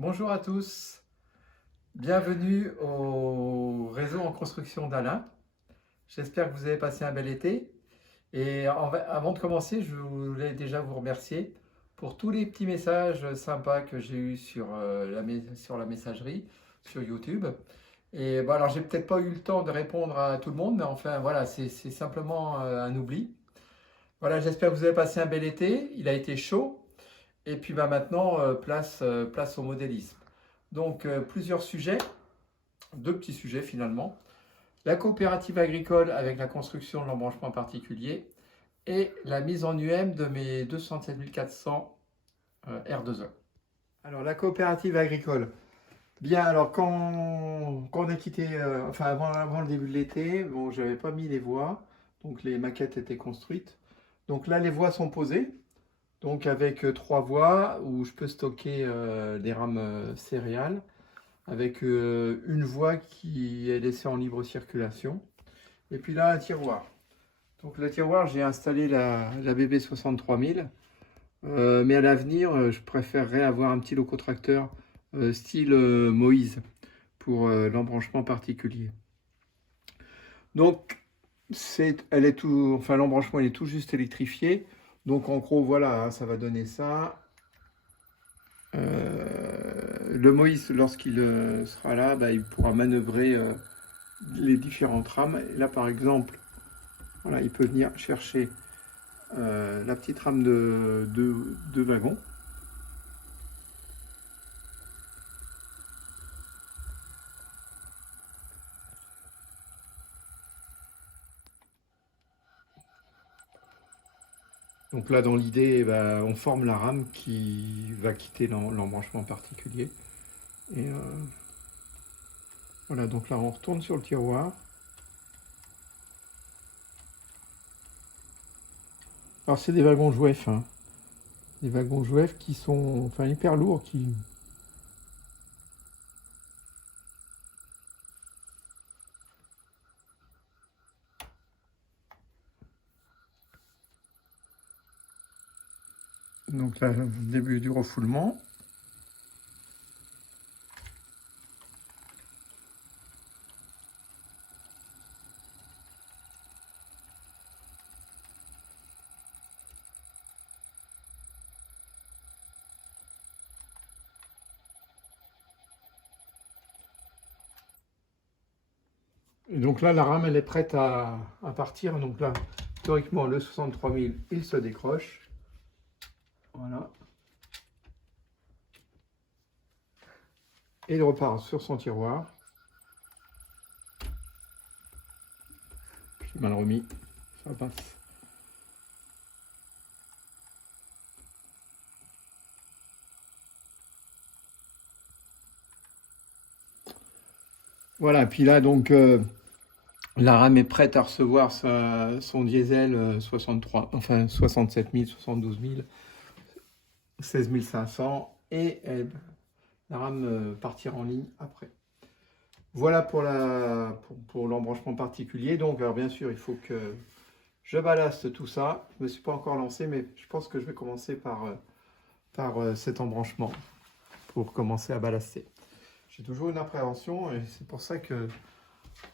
Bonjour à tous, bienvenue au réseau en construction d'Alain. J'espère que vous avez passé un bel été. Et avant de commencer, je voulais déjà vous remercier pour tous les petits messages sympas que j'ai eus sur la messagerie, sur YouTube. Et bon, alors, j'ai peut-être pas eu le temps de répondre à tout le monde, mais enfin voilà, c'est simplement un oubli. Voilà, j'espère que vous avez passé un bel été. Il a été chaud. Et puis bah, maintenant, place au modélisme. Donc, plusieurs sujets, deux petits sujets finalement. La coopérative agricole avec la construction de l'embranchement particulier et la mise en UM de mes 207 400 R2E. Alors, la coopérative agricole. Bien, alors quand on a quitté, enfin avant le début de l'été, bon, j'avais pas mis les voies, donc les maquettes étaient construites. Donc là, les voies sont posées. Donc avec trois voies où je peux stocker des rames céréales, avec une voie qui est laissée en libre circulation. Et puis là, un tiroir. Donc le tiroir, j'ai installé la BB 63000, mais à l'avenir, je préférerais avoir un petit locotracteur style Moïse pour l'embranchement particulier. Donc enfin l'embranchement il est tout juste électrifié. Donc en gros, voilà, hein, ça va donner ça. Le Moïse, lorsqu'il sera là, bah, il pourra manœuvrer les différentes rames. Et là, par exemple, voilà, il peut venir chercher la petite rame de wagon. Donc là, dans l'idée, eh ben, on forme la rame qui va quitter l'embranchement particulier. Et voilà, donc là, on retourne sur le tiroir. Alors, c'est des wagons Jouef, hein. Des wagons Jouef qui sont enfin, hyper lourds, qui... Donc là, le début du refoulement. Et donc là, la rame, elle est prête à partir. Donc là, théoriquement, le 63000, il se décroche. Voilà. Et il repart sur son tiroir. J'ai mal remis, ça passe. Voilà, puis là, donc, la rame est prête à recevoir son diesel 63, enfin 67 000, 72 000, 16 500 et la rame partira en ligne après. Voilà pour l'embranchement particulier. Donc, alors bien sûr, il faut que je ballaste tout ça. Je ne me suis pas encore lancé, mais je pense que je vais commencer par cet embranchement pour commencer à ballaster. J'ai toujours une appréhension et c'est pour ça que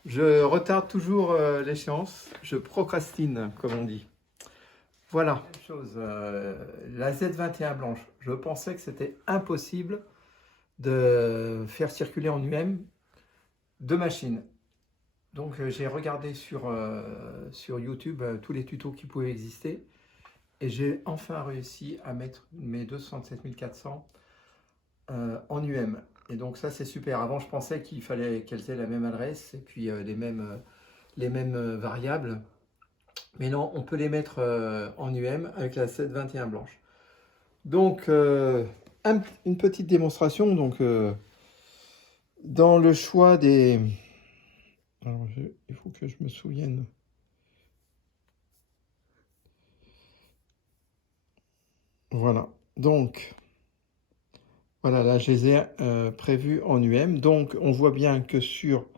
je retarde toujours l'échéance. Je procrastine, comme on dit. Voilà. Même chose, la Z21 blanche. Je pensais que c'était impossible de faire circuler en UM deux machines. Donc j'ai regardé sur YouTube tous les tutos qui pouvaient exister et j'ai enfin réussi à mettre mes 267 400 en UM. Et donc ça c'est super. Avant je pensais qu'il fallait qu'elles aient la même adresse et puis les mêmes variables. Mais non, on peut les mettre en UM avec la 721 blanche. Donc une petite démonstration. Donc dans le choix des... Alors, il faut que je me souvienne. Voilà. Donc, voilà, là, je les ai prévus en UM. Donc, on voit bien que sur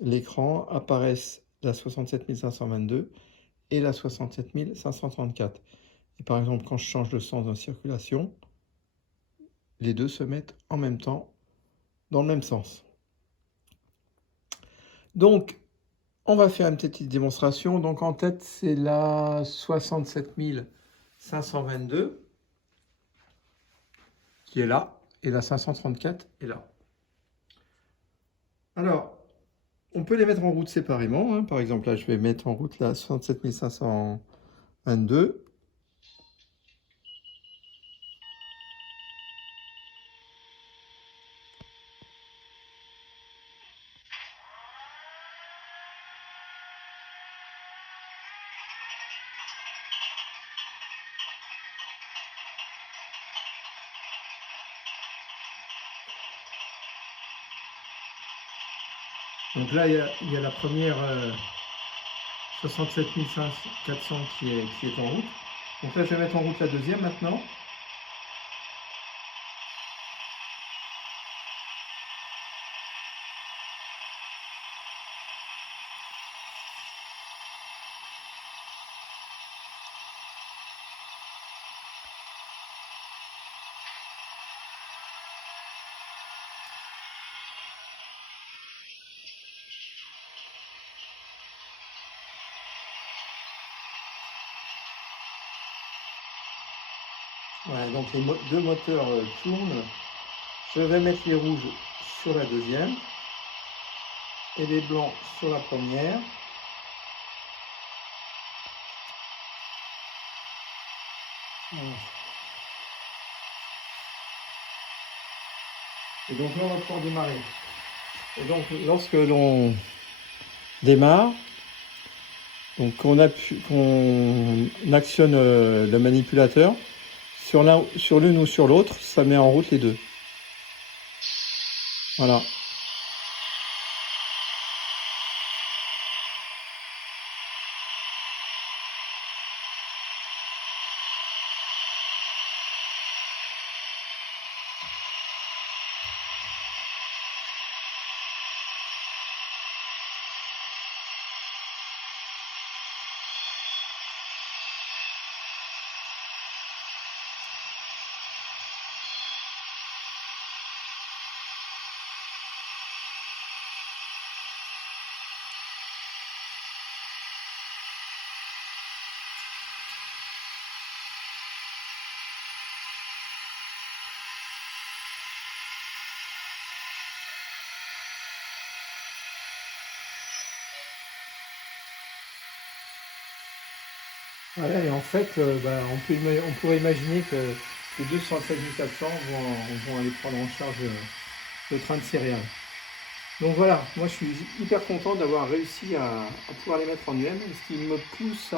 l'écran apparaissent la 67 522 et la 67 534. Et par exemple, quand je change le sens de circulation, les deux se mettent en même temps, dans le même sens. Donc, on va faire une petite démonstration. Donc, en tête, c'est la 67 522 qui est là, et la 534 est là. Alors, on peut les mettre en route séparément, hein. Par exemple, là, je vais mettre en route la 67 522. Donc là, il y a la première 67 400 qui est en route. Donc là, je vais mettre en route la deuxième maintenant. Voilà, donc les deux moteurs tournent. Je vais mettre les rouges sur la deuxième et les blancs sur la première. Voilà. Et donc là, on va pouvoir démarrer. Et donc, lorsque l'on démarre, donc qu'on actionne le manipulateur, sur l'une ou sur l'autre, ça met en route les deux. Voilà. Voilà, et en fait, on pourrait imaginer que les 207 400 vont aller prendre en charge le train de céréales. Donc voilà, moi je suis hyper content d'avoir réussi à pouvoir les mettre en UM, ce qui me pousse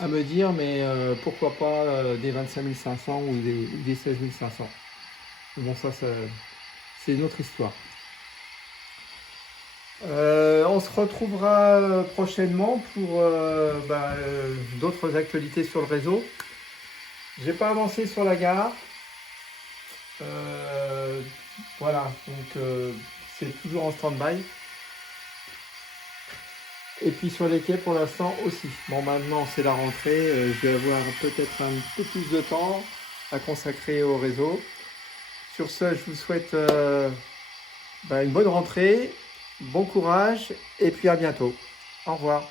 à me dire, mais pourquoi pas des 25 500 ou des 16 500. Bon, ça c'est une autre histoire. On se retrouvera prochainement pour d'autres actualités sur le réseau. J'ai pas avancé sur la gare. Voilà, donc c'est toujours en stand-by. Et puis sur les quais pour l'instant aussi. Bon, maintenant c'est la rentrée, je vais avoir peut-être un peu plus de temps à consacrer au réseau. Sur ce, je vous souhaite une bonne rentrée, bon courage et puis à bientôt. Au revoir.